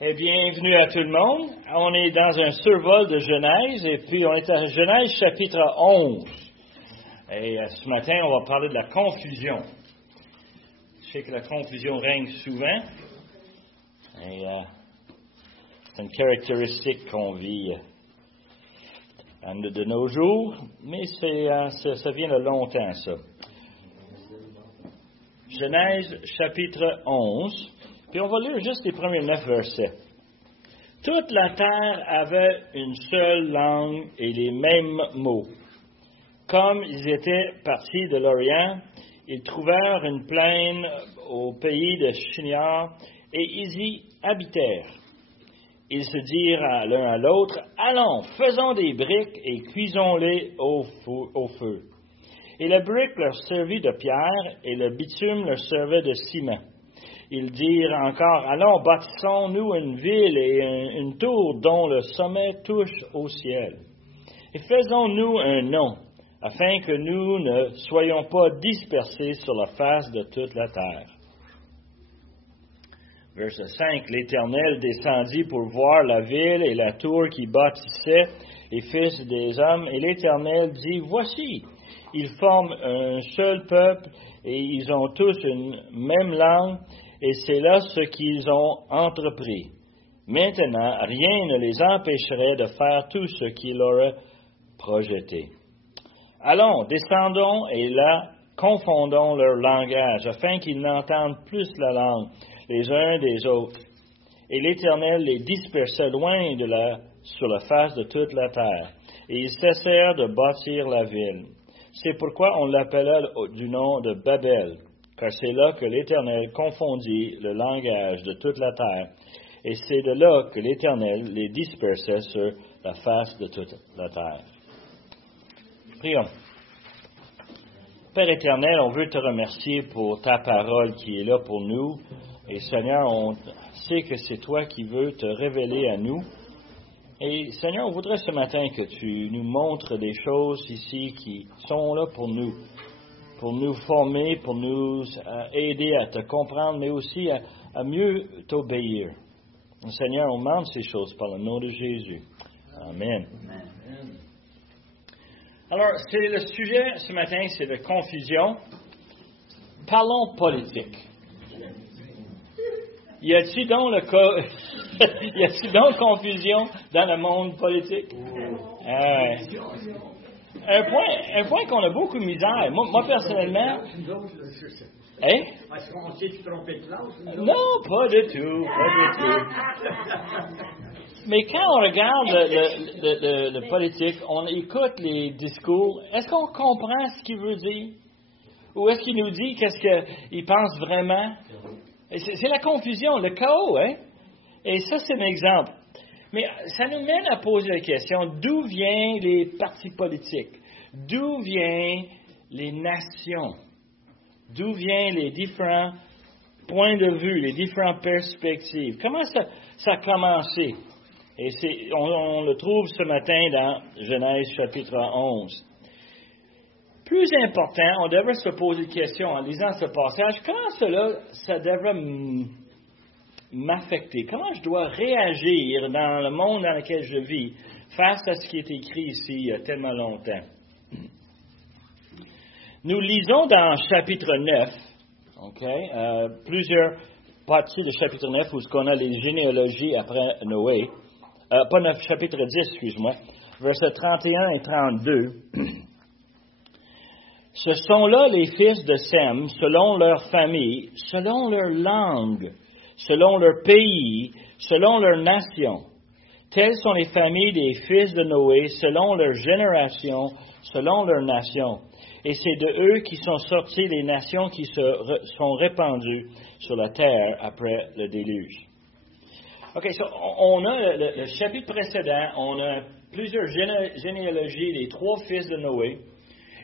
Eh bien, bienvenue à tout le monde. On est dans un survol de Genèse, et puis on est à Genèse chapitre 11. Et ce matin, on va parler de la confusion. Je sais que la confusion règne souvent, et c'est une caractéristique qu'on vit de nos jours, mais ça vient de longtemps, ça. Genèse chapitre 11. Puis on va lire juste les premiers 9 versets. Toute la terre avait une seule langue et les mêmes mots. Comme ils étaient partis de l'Orient, ils trouvèrent une plaine au pays de Shinar et ils y habitèrent. Ils se dirent l'un à l'autre, « Allons, faisons des briques et cuisons-les au feu. » Et la brique leur servit de pierre et le bitume leur servait de ciment. Ils dirent encore, « Allons, bâtissons-nous une ville et une tour dont le sommet touche au ciel. Et faisons-nous un nom, afin que nous ne soyons pas dispersés sur la face de toute la terre. » Verset 5, « L'Éternel descendit pour voir la ville et la tour qui bâtissait les fils des hommes. Et l'Éternel dit, « Voici, ils forment un seul peuple et ils ont tous une même langue. Et c'est là ce qu'ils ont entrepris. Maintenant, rien ne les empêcherait de faire tout ce qu'ils auraient projeté. Allons, descendons et là, confondons leur langage, afin qu'ils n'entendent plus la langue les uns des autres. Et l'Éternel les dispersa loin sur la face de toute la terre, et ils cessèrent de bâtir la ville. C'est pourquoi on l'appela du nom de Babel, car c'est là que l'Éternel confondit le langage de toute la terre, et c'est de là que l'Éternel les dispersait sur la face de toute la terre. Prions. Père éternel, on veut te remercier pour ta parole qui est là pour nous, et Seigneur, on sait que c'est toi qui veux te révéler à nous. Et Seigneur, on voudrait ce matin que tu nous montres des choses ici qui sont là pour nous former, pour nous aider à te comprendre, mais aussi à mieux t'obéir. Seigneur, on demande ces choses par le nom de Jésus. Amen. Alors, c'est le sujet ce matin, c'est de confusion. Parlons politique. Y a-t-il donc confusion dans le monde politique? Un point qu'on a beaucoup de misère. Moi personnellement... Hein? Est-ce qu'on s'est trompé de classe? Non, pas du tout. Mais quand on regarde le politique, on écoute les discours, est-ce qu'on comprend ce qu'il veut dire? Ou est-ce qu'il nous dit qu'est-ce qu'il pense vraiment? C'est la confusion, le chaos, hein? Et ça, c'est un exemple. Mais ça nous mène à poser la question, d'où viennent les partis politiques? D'où viennent les nations? D'où viennent les différents points de vue, les différentes perspectives? Comment ça a commencé? Et on le trouve ce matin dans Genèse chapitre 11. Plus important, on devrait se poser la question en lisant ce passage, comment ça devrait m'affecter? Comment je dois réagir dans le monde dans lequel je vis face à ce qui est écrit ici il y a tellement longtemps? Nous lisons dans chapitre 9, plusieurs parties de chapitre 9 où on a les généalogies après Noé. Pas 9, chapitre 10, excuse-moi, versets 31 et 32. Ce sont là les fils de Sem, selon leur famille, selon leur langue, selon leur pays, selon leur nation. Telles sont les familles des fils de Noé, selon leur génération, selon leur nation. Et c'est de eux qui sont sorties les nations qui sont répandues sur la terre après le déluge. OK, on a le chapitre précédent, on a plusieurs généalogies des 3 fils de Noé,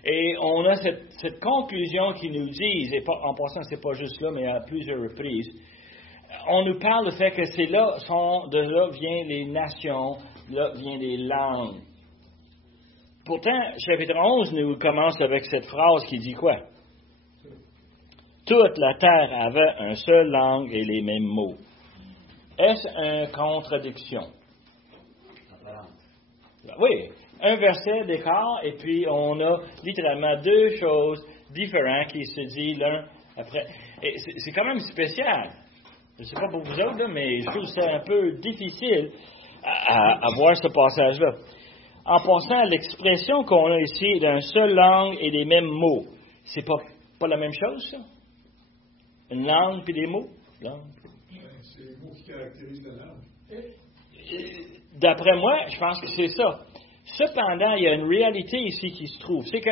et on a cette conclusion qui nous dit, et en passant, c'est pas juste là, mais à plusieurs reprises, on nous parle du fait que de là viennent les nations, de là viennent les langues. Pourtant, chapitre 11 nous commence avec cette phrase qui dit quoi? Toute la terre avait une seule langue et les mêmes mots. Est-ce une contradiction? Oui, un verset d'écart, et puis on a littéralement deux choses différentes qui se disent l'un après. Et c'est quand même spécial. Je ne sais pas pour vous autres, là, mais je trouve ça un peu difficile à voir ce passage-là. En passant, l'expression qu'on a ici d'une seule langue et des mêmes mots, c'est pas la même chose, ça? Une langue puis des mots? C'est les mots qui caractérisent la langue. D'après moi, je pense que c'est ça. Cependant, il y a une réalité ici qui se trouve. C'est que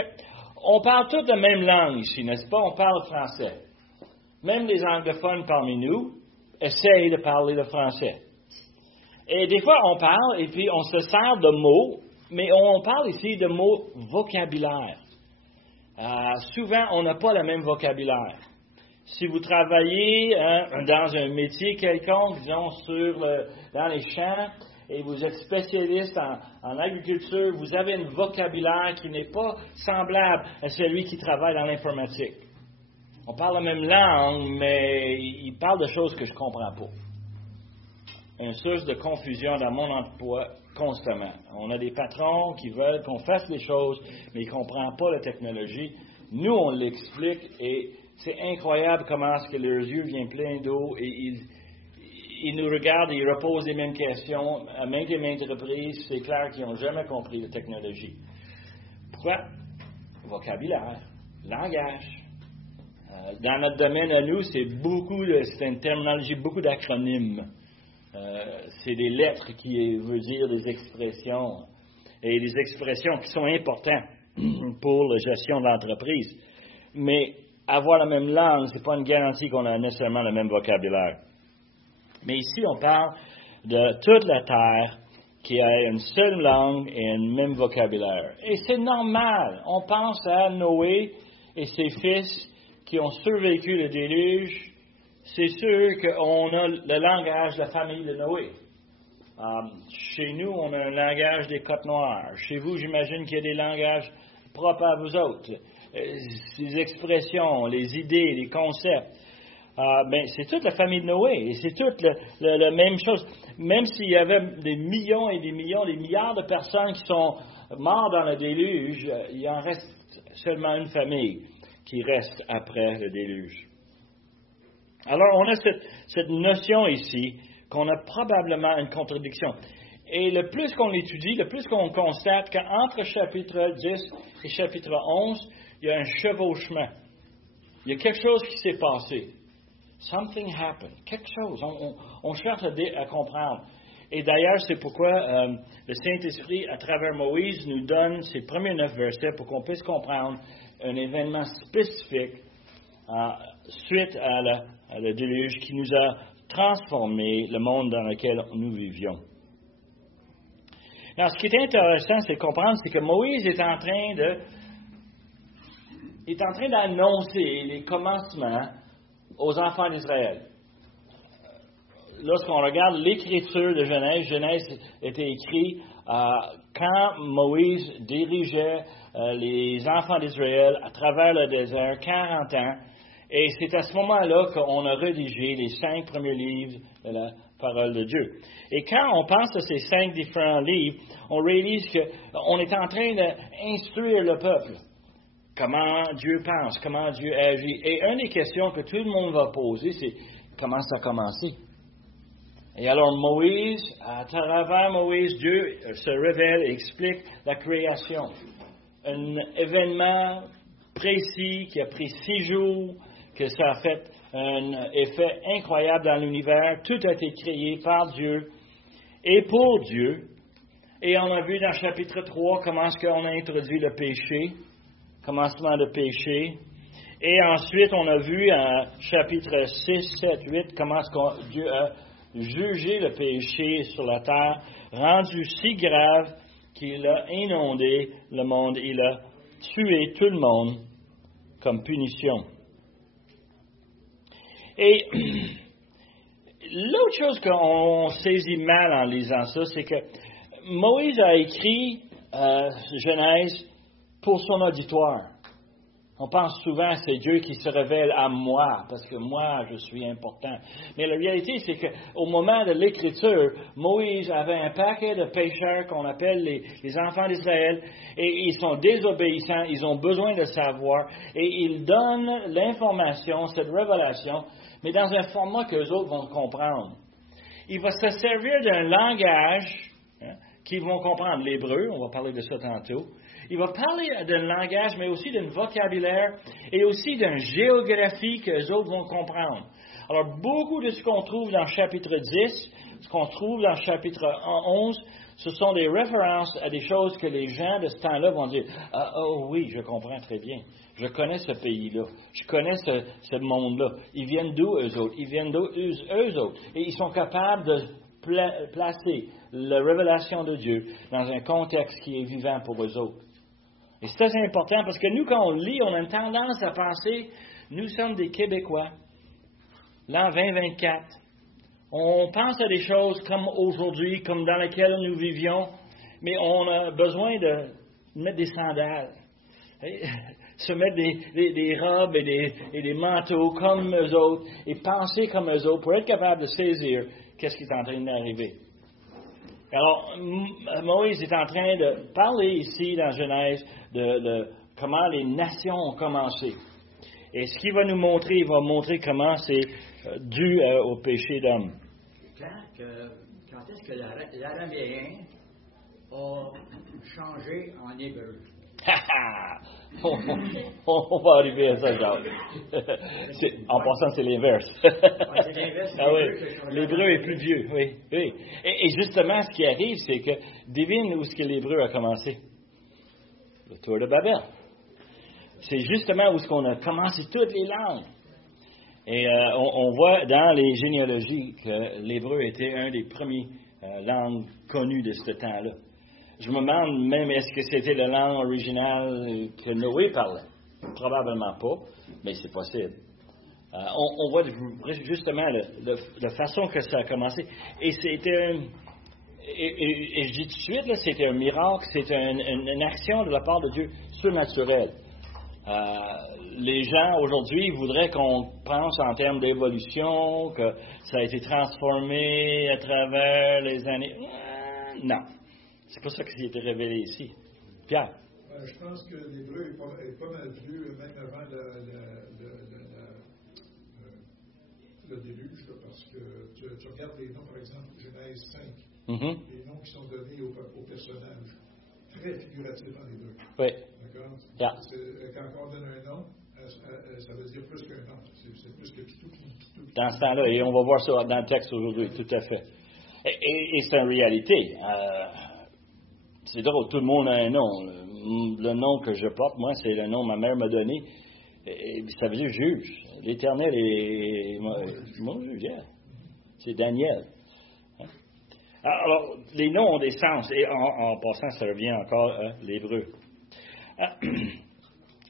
on parle tous la même langue ici, n'est-ce pas? On parle français. Même les anglophones parmi nous essayent de parler le français. Et des fois, on parle et puis on se sert de mots, mais on parle ici de mots vocabulaire. Souvent, on n'a pas le même vocabulaire. Si vous travaillez dans un métier quelconque, disons, dans les champs, et vous êtes spécialiste en agriculture, vous avez un vocabulaire qui n'est pas semblable à celui qui travaille dans l'informatique. On parle la même langue, mais il parle de choses que je ne comprends pas. Une source de confusion dans mon emploi constamment. On a des patrons qui veulent qu'on fasse des choses, mais ils ne comprennent pas la technologie. Nous, on l'explique et c'est incroyable comment est-ce que leurs yeux viennent pleins d'eau et ils nous regardent et ils reposent les mêmes questions à maintes et maintes reprises. C'est clair qu'ils n'ont jamais compris la technologie. Pourquoi? Vocabulaire, langage. Dans notre domaine à nous, c'est une terminologie, beaucoup d'acronymes. C'est des lettres qui veulent dire des expressions. Et des expressions qui sont importantes pour la gestion de l'entreprise. Mais avoir la même langue, ce n'est pas une garantie qu'on a nécessairement le même vocabulaire. Mais ici, on parle de toute la terre qui a une seule langue et un même vocabulaire. Et c'est normal. On pense à Noé et ses fils qui ont survécu le déluge. C'est sûr qu'on a le langage de la famille de Noé. Chez nous, on a un langage des Côtes-Noires. Chez vous, j'imagine qu'il y a des langages propres à vous autres. Les expressions, les idées, les concepts. C'est toute la famille de Noé. Et c'est toute la même chose. Même s'il y avait des millions et des millions, des milliards de personnes qui sont mortes dans le déluge, il en reste seulement une famille qui reste après le déluge. Alors, on a cette notion ici qu'on a probablement une contradiction. Et le plus qu'on étudie, le plus qu'on constate qu'entre chapitre 10 et chapitre 11, il y a un chevauchement. Il y a quelque chose qui s'est passé. Something happened. Quelque chose. On cherche à comprendre. Et d'ailleurs, c'est pourquoi le Saint-Esprit, à travers Moïse, nous donne ces premiers 9 versets pour qu'on puisse comprendre un événement spécifique suite à le déluge qui nous a transformé le monde dans lequel nous vivions. Alors, ce qui est intéressant, c'est de comprendre, c'est que Moïse est en train d'annoncer les commencements aux enfants d'Israël. Lorsqu'on regarde l'écriture de Genèse était écrit quand Moïse dirigeait les enfants d'Israël à travers le désert 40 ans. Et c'est à ce moment-là qu'on a rédigé les 5 premiers livres de la parole de Dieu. Et quand on pense à ces 5 différents livres, on réalise qu'on est en train d'instruire le peuple. Comment Dieu pense, comment Dieu agit. Et une des questions que tout le monde va poser, c'est comment ça a commencé? Et alors Moïse, à travers Moïse, Dieu se révèle et explique la création. Un événement précis qui a pris 6 jours, que ça a fait un effet incroyable dans l'univers. Tout a été créé par Dieu et pour Dieu. Et on a vu dans chapitre 3 comment est-ce qu'on a introduit le péché, commencement de péché. Et ensuite, on a vu en chapitre 6, 7, 8 comment est-ce que Dieu a jugé le péché sur la terre, rendu si grave qu'il a inondé le monde. Il a tué tout le monde comme punition. Et l'autre chose qu'on saisit mal en lisant ça, c'est que Moïse a écrit Genèse pour son auditoire. On pense souvent que c'est Dieu qui se révèle à moi, parce que moi, je suis important. Mais la réalité, c'est qu'au moment de l'Écriture, Moïse avait un paquet de pécheurs qu'on appelle les enfants d'Israël, et ils sont désobéissants, ils ont besoin de savoir, et il donne l'information, cette révélation, mais dans un format qu'eux autres vont comprendre. Il va se servir d'un langage qu'ils vont comprendre, l'hébreu, on va parler de ça tantôt. Il va parler d'un langage, mais aussi d'un vocabulaire et aussi d'une géographie que les autres vont comprendre. Alors, beaucoup de ce qu'on trouve dans le chapitre 10, ce qu'on trouve dans le chapitre 11, ce sont des références à des choses que les gens de ce temps-là vont dire « oh oui, je comprends très bien. Je connais ce pays-là. Je connais ce monde-là. Ils viennent d'où, eux autres? Ils viennent d'où, eux autres? » Et ils sont capables de placer la révélation de Dieu dans un contexte qui est vivant pour eux autres. Et c'est très important parce que nous, quand on lit, on a une tendance à penser, nous sommes des Québécois, l'an 2024. On pense à des choses comme aujourd'hui, comme dans lesquelles nous vivions, mais on a besoin de mettre des sandales, se mettre des robes et des manteaux comme eux autres, et penser comme eux autres pour être capable de saisir qu'est-ce qui est en train d'arriver. Alors, Moïse est en train de parler ici dans Genèse de comment les nations ont commencé. Et ce qu'il va nous montrer, il va montrer comment c'est dû au péché d'homme. Quand est-ce que l'araméen a changé en hébreu? On va arriver à ça, Jacques. En passant, c'est l'inverse. C'est l'inverse. Ah oui, l'hébreu est plus vieux, oui. Et justement, ce qui arrive, c'est que devine où est-ce que l'hébreu a commencé? Le tour de Babel. C'est justement où est-ce qu'on a commencé toutes les langues. Et on voit dans les généalogies que l'hébreu était un des premiers langues connues de ce temps-là. Je me demande même, est-ce que c'était la langue originale que Noé parlait? Probablement pas, mais c'est possible. On voit justement la façon que ça a commencé. Et c'était et je dis tout de suite, là, c'était un miracle, c'était une action de la part de Dieu surnaturelle. Les gens aujourd'hui voudraient qu'on pense en termes d'évolution, que ça a été transformé à travers les années. Non. C'est pas ça qui a été révélé ici. Pierre? Je pense que l'hébreu est pas mal vieux, même avant le déluge, là, parce que tu regardes les noms, par exemple, Genèse 5, les noms qui sont donnés aux personnages, très figuratifs en hébreu. Oui. D'accord? Yeah. Quand on donne un nom, ça veut dire plus qu'un nom. C'est plus que Pitou. Dans ce temps-là, et on va voir ça dans le texte aujourd'hui, tout à fait. Et c'est une réalité. C'est drôle, tout le monde a un nom. Le nom que je porte, moi, c'est le nom que ma mère m'a donné. Et ça veut dire juge. L'Éternel est mon juge. Yeah. C'est Daniel. Alors, les noms ont des sens. Et en passant, ça revient encore à l'hébreu.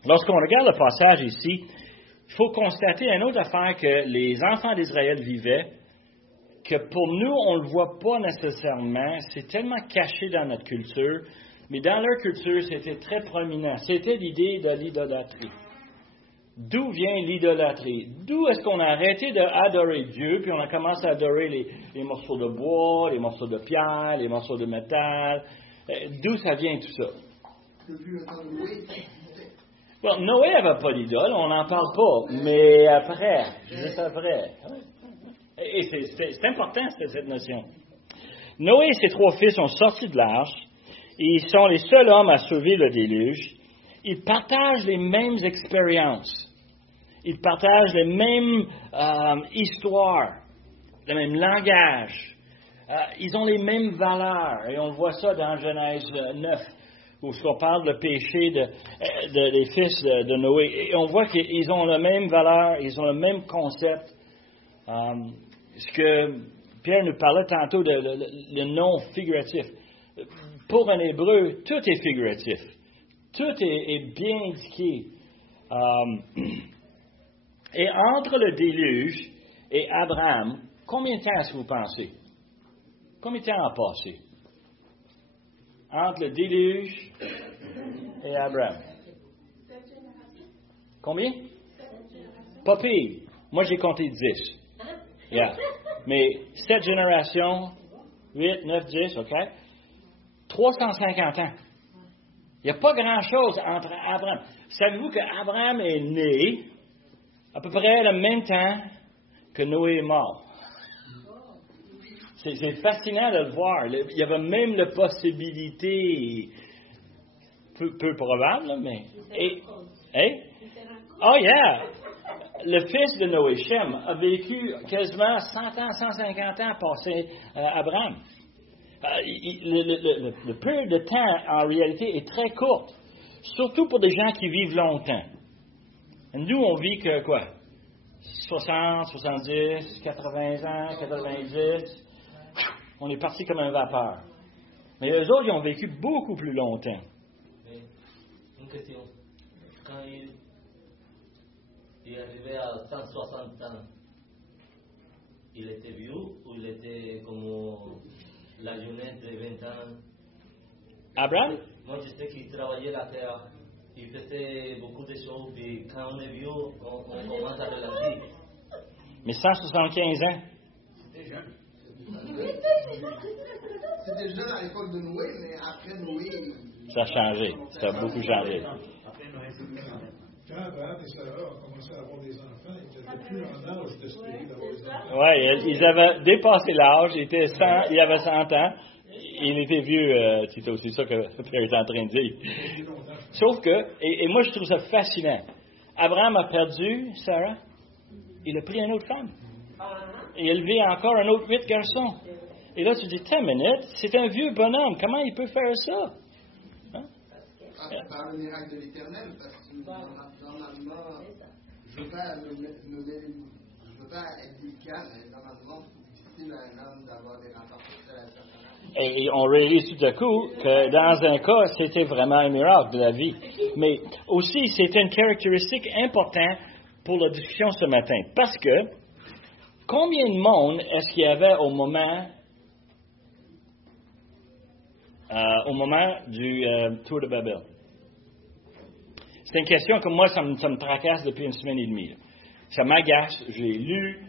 Lorsqu'on regarde le passage ici, il faut constater une autre affaire que les enfants d'Israël vivaient, que pour nous, on ne le voit pas nécessairement. C'est tellement caché dans notre culture, mais dans leur culture, c'était très prominent. C'était l'idée de l'idolâtrie. D'où vient l'idolâtrie? D'où est-ce qu'on a arrêté d'adorer Dieu, puis on a commencé à adorer les morceaux de bois, les morceaux de pierre, les morceaux de métal? D'où ça vient tout ça? Bon, Noé n'avait pas d'idole, on n'en parle pas, mais après, juste après. Et c'est important, cette notion. Noé et ses 3 fils sont sortis de l'arche, et ils sont les seuls hommes à sauver le déluge. Ils partagent les mêmes expériences. Ils partagent les mêmes histoires, le même langage. Ils ont les mêmes valeurs. Et on voit ça dans Genèse 9, où on parle de péché des fils de Noé. Et on voit qu'ils ont la même valeur, ils ont le même concept. Ce que Pierre nous parlait tantôt le nom figuratif. Pour un hébreu, tout est figuratif. Tout est bien indiqué. Et entre le déluge et Abraham, combien de temps est-ce que vous pensez? Combien de temps a passé? Entre le déluge et Abraham? Combien? Pas pire. Moi, j'ai compté 10. Yeah. Mais 7 générations, 8, 9, 10, OK? 350 ans. Il n'y a pas grand-chose entre Abraham. Savez-vous qu'Abraham est né à peu près le même temps que Noé est mort? C'est fascinant de le voir. Il y avait même la possibilité, peu probable, là, mais... Oh yeah! Le fils de Noé, Shem, a vécu quasiment 100 ans, 150 ans passé Abraham. Le période de temps, en réalité, est très courte. Surtout pour des gens qui vivent longtemps. Nous, on vit que quoi? 60, 70, 80 ans, 90. On est parti comme un vapeur. Mais eux autres, ils ont vécu beaucoup plus longtemps. Mais, une question. Quand il est arrivé à 160 ans, il était vieux ou il était comme la jeunesse de 20 ans? Abraham? Moi, je sais qu'il travaillait la terre. Il faisait beaucoup de choses. Et quand on est vieux, on commence à ralentir. Mais 175 ans? C'était jeune. C'était jeune à l'époque de Noé, mais après Noé... Ça a changé. Ça a beaucoup changé. Quand Abraham et Sarah ont commencé à avoir des enfants, ils n'étaient plus en âge d'espérer d'avoir des enfants. Oui, ils avaient dépassé l'âge. Il avait 100 ans. Il était vieux, c'est aussi ça que Pierre est en train de dire. Sauf que, et moi je trouve ça fascinant, Abraham a perdu Sarah, il a pris une autre femme. Et élevé encore un autre 8 garçons. Et là tu dis, t'as une minute, c'est un vieux bonhomme, comment il peut faire ça? Hein? Par le miracle de l'Éternel, parce que normalement, je ne veux pas être délicat, mais normalement, c'est difficile à un homme d'avoir des rapports sexuels à certains. Et on réalise tout à coup que dans un cas, c'était vraiment un miracle de la vie. Mais aussi, c'est une caractéristique importante pour la discussion ce matin. Parce que, combien de monde est-ce qu'il y avait au moment du Tour de Babel? C'est une question que moi, ça me tracasse depuis une semaine et demie. Là. Ça m'agace, j'ai lu.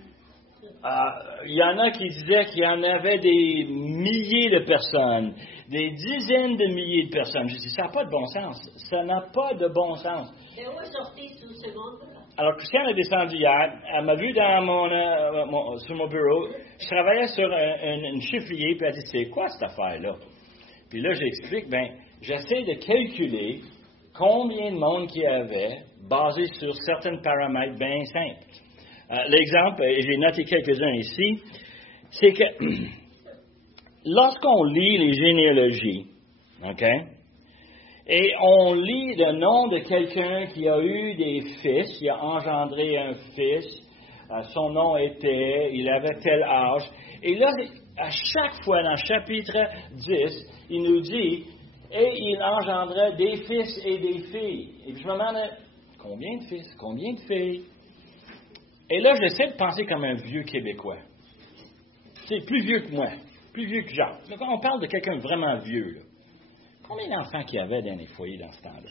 Il y en a qui disaient qu'il y en avait des milliers de personnes, des dizaines de milliers de personnes. Je dis, ça n'a pas de bon sens. Ça n'a pas de bon sens. Et où est sorti sous seconde? Alors, Christiane est descendue hier. Elle m'a vu dans sur mon bureau. Je travaillais sur un chiffrier, puis elle dit, c'est quoi cette affaire-là? Puis là, j'explique, j'essaie de calculer combien de monde qu'il y avait, basé sur certains paramètres bien simples. L'exemple, et j'ai noté quelques-uns ici, c'est que lorsqu'on lit les généalogies, OK, et on lit le nom de quelqu'un qui a eu des fils, qui a engendré un fils, son nom était, il avait tel âge, et là, à chaque fois dans le chapitre 10, il nous dit, et il engendrait des fils et des filles. Et puis je me demandais, combien de fils, combien de filles? Et là, j'essaie de penser comme un vieux Québécois. C'est plus vieux que moi, plus vieux que Jacques. Donc, on parle de quelqu'un vraiment vieux. Là. Combien d'enfants qu'il y avait dans les foyers dans ce temps-là?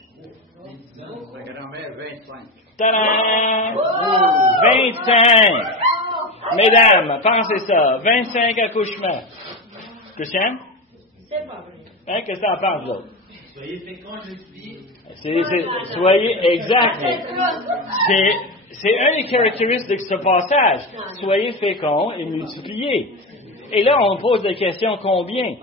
Ma grand-mère, 25. Tadam! 25! Mesdames, pensez ça. 25 accouchements. Christian? C'est pas vrai. Hein, qu'est-ce que t'en penses, l'autre? Soyez féconds, je suis. Soyez exact. C'est un des caractéristiques de ce passage. Soyez féconds et multipliez. Et là, on pose des questions combien?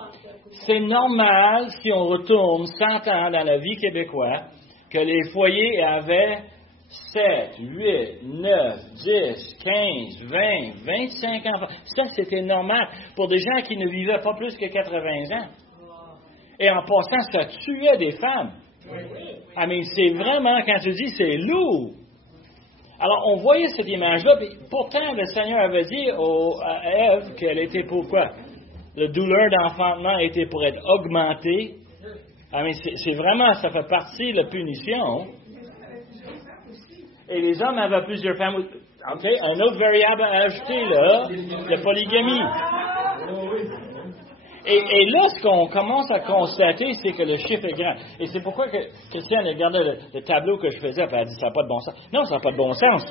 C'est normal, si on retourne 100 ans dans la vie québécoise, que les foyers avaient 7, 8, 9, 10, 15, 20, 25 enfants. Ça, c'était normal pour des gens qui ne vivaient pas plus que 80 ans. Et en passant, ça tuait des femmes. Mais c'est vraiment, quand tu dis, c'est lourd. Alors, on voyait cette image-là, puis pourtant, le Seigneur avait dit à Ève qu'elle était pour quoi? La douleur d'enfantement était pour être augmentée. Mais c'est vraiment, ça fait partie de la punition. Et les hommes avaient plusieurs femmes. OK, un autre variable à ajouter, là, la polygamie. Et là, ce qu'on commence à constater, c'est que le chiffre est grand. Et c'est pourquoi que Christiane a regardé le tableau que je faisais, et elle a dit, ça n'a pas de bon sens. Non, ça n'a pas de bon sens.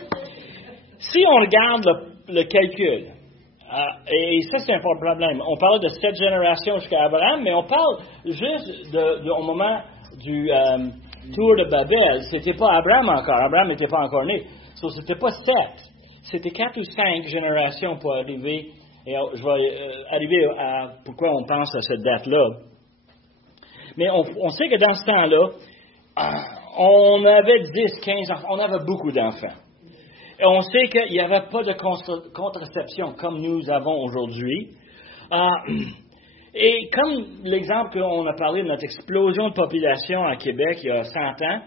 Si on regarde le calcul, et ça, c'est un problème. On parle de 7 générations jusqu'à Abraham, mais on parle juste au moment du tour de Babel. C'était pas Abraham encore. Abraham n'était pas encore né. So, c'était pas 7. C'était 4 ou 5 générations pour arriver. Et je vais arriver à pourquoi on pense à cette date-là. Mais on sait que dans ce temps-là, on avait 10, 15 enfants. On avait beaucoup d'enfants. Et on sait qu'il n'y avait pas de contraception comme nous avons aujourd'hui. Et comme l'exemple qu'on a parlé de notre explosion de population à Québec il y a 100 ans,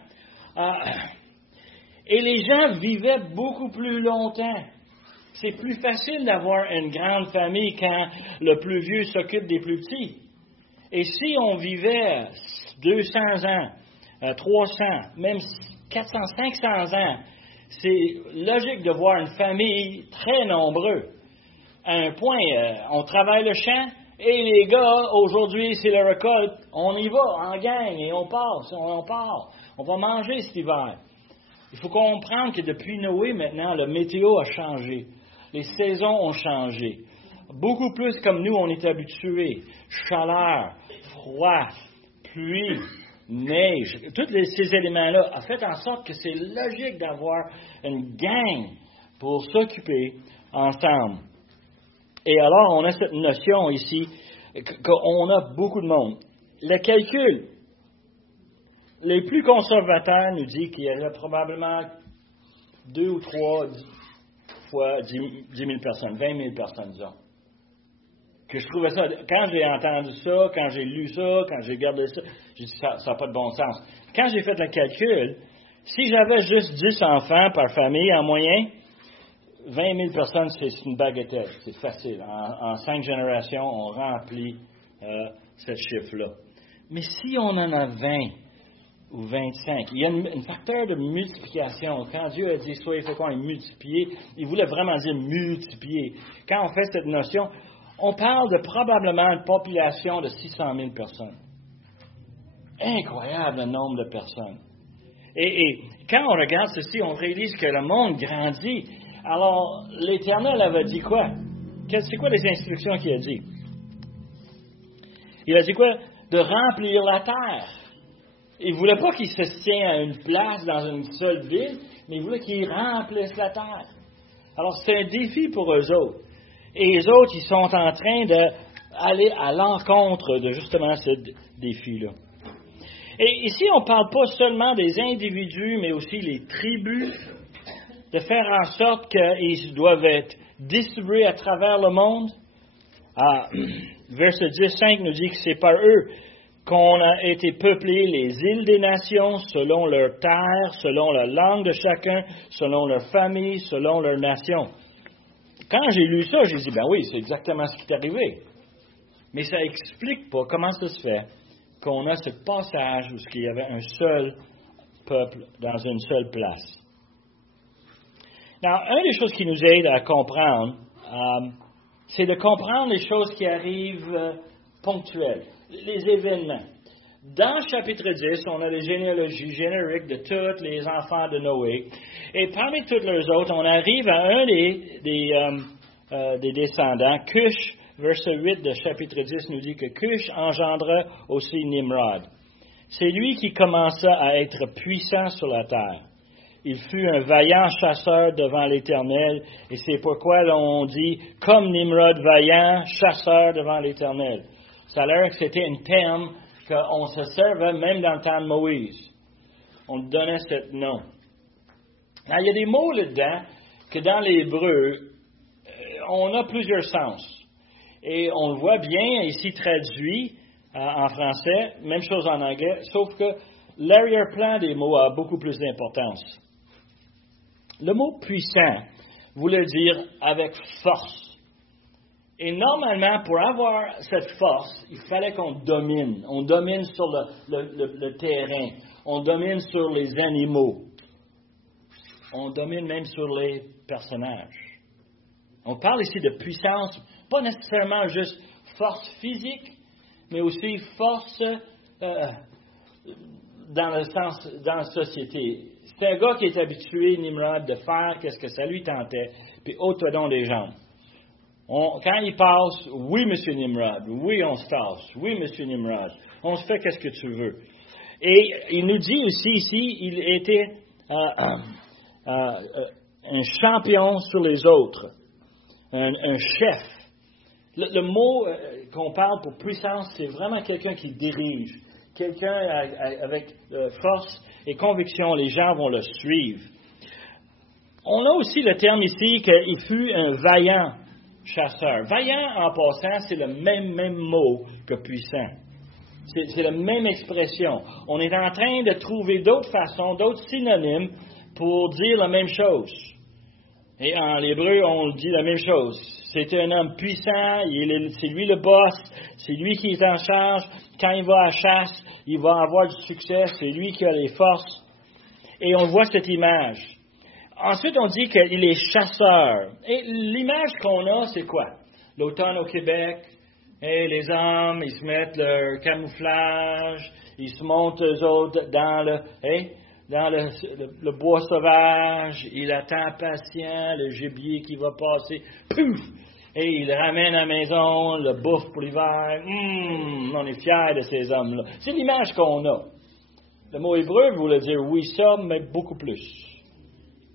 et les gens vivaient beaucoup plus longtemps. C'est plus facile d'avoir une grande famille quand le plus vieux s'occupe des plus petits. Et si on vivait 200 ans, 300, même 400, 500 ans, c'est logique de voir une famille très nombreuse. À un point, on travaille le champ, et les gars, aujourd'hui, c'est la récolte. On y va en gang et on part. On va manger cet hiver. Il faut comprendre que depuis Noé, maintenant, le météo a changé. Les saisons ont changé. Beaucoup plus comme nous, on est habitués. Chaleur, froid, pluie, neige. Tous ces éléments-là ont fait en sorte que c'est logique d'avoir une gang pour s'occuper ensemble. Et alors, on a cette notion ici qu'on a beaucoup de monde. Le calcul, les plus conservateurs nous disent qu'il y aurait probablement 2 ou 3 fois 10 000 personnes, 20 000 personnes, disons. Que je trouvais ça, quand j'ai entendu ça, quand j'ai lu ça, quand j'ai regardé ça, j'ai dit ça n'a pas de bon sens. Quand j'ai fait le calcul, si j'avais juste 10 enfants par famille en moyen, 20 000 personnes, c'est une bagatelle, c'est facile. En 5 générations, on remplit ce chiffre-là. Mais si on en a 20 ou 25, il y a un facteur de multiplication. Quand Dieu a dit « soyez féconds et multipliez », il voulait vraiment dire « multiplier ». Quand on fait cette notion, on parle de probablement une population de 600 000 personnes. Incroyable le nombre de personnes. Et quand on regarde ceci, on réalise que le monde grandit. Alors, l'Éternel avait dit quoi? C'est quoi les instructions qu'il a dit? Il a dit quoi? De remplir la terre. Il ne voulait pas qu'ils se tiennent à une place dans une seule ville, mais il voulait qu'ils remplissent la terre. Alors, c'est un défi pour eux autres. Et les autres, ils sont en train d'aller à l'encontre de justement ce défi-là. Et ici, on ne parle pas seulement des individus, mais aussi les tribus, de faire en sorte qu'ils doivent être distribués à travers le monde. Verset 10-5 nous dit que c'est par eux qu'on a été peuplés les îles des nations, selon leur terre, selon la langue de chacun, selon leur famille, selon leur nation. Quand j'ai lu ça, j'ai dit, ben oui, c'est exactement ce qui est arrivé. Mais ça n'explique pas comment ça se fait qu'on a ce passage où il y avait un seul peuple dans une seule place. Alors, une des choses qui nous aide à comprendre, c'est de comprendre les choses qui arrivent ponctuelles, les événements. Dans le chapitre 10, on a les généalogies génériques de tous les enfants de Noé. Et parmi tous les autres, on arrive à un des descendants, Cush, verset 8 de chapitre 10 nous dit que Cush engendra aussi Nimrod. C'est lui qui commença à être puissant sur la terre. Il fut un vaillant chasseur devant l'Éternel, et c'est pourquoi on dit « comme Nimrod vaillant, chasseur devant l'Éternel ». Ça a l'air que c'était un terme qu'on se servait même dans le temps de Moïse. On donnait ce nom. Alors, il y a des mots là-dedans que dans l'hébreu, on a plusieurs sens. Et on le voit bien ici traduit en français, même chose en anglais, sauf que l'arrière-plan des mots a beaucoup plus d'importance. Le mot puissant voulait dire avec force. Et normalement, pour avoir cette force, il fallait qu'on domine. On domine sur le terrain. On domine sur les animaux. On domine même sur les personnages. On parle ici de puissance, pas nécessairement juste force physique, mais aussi force dans la société. C'est un gars qui est habitué, Nimrod, de faire ce que ça lui tentait, puis ôte-toi donc les jambes. Quand il passe, oui, monsieur Nimrod, oui, on se tasse, oui, monsieur Nimrod, on se fait qu'est-ce que tu veux. Et il nous dit aussi ici, il était un champion sur les autres, un chef. Le mot qu'on parle pour puissance, c'est vraiment quelqu'un qui dirige, quelqu'un avec force et conviction, les gens vont le suivre. On a aussi le terme ici qu'il fut un vaillant chasseur. Vaillant, en passant, c'est le même mot que puissant. C'est la même expression. On est en train de trouver d'autres façons, d'autres synonymes pour dire la même chose. Et en hébreu, on dit la même chose. C'est un homme puissant, c'est lui le boss, c'est lui qui est en charge. Quand il va à la chasse, il va avoir du succès, c'est lui qui a les forces. Et on voit cette image. Ensuite, on dit qu'il est chasseur. Et l'image qu'on a, c'est quoi? L'automne au Québec, et les hommes, ils se mettent leur camouflage, ils se montent eux autres dans le bois sauvage, il attend patient le gibier qui va passer, pouf! Et il ramène à la maison le bouffe pour l'hiver. On est fiers de ces hommes-là. C'est l'image qu'on a. Le mot hébreu voulait dire oui, ça, mais beaucoup plus.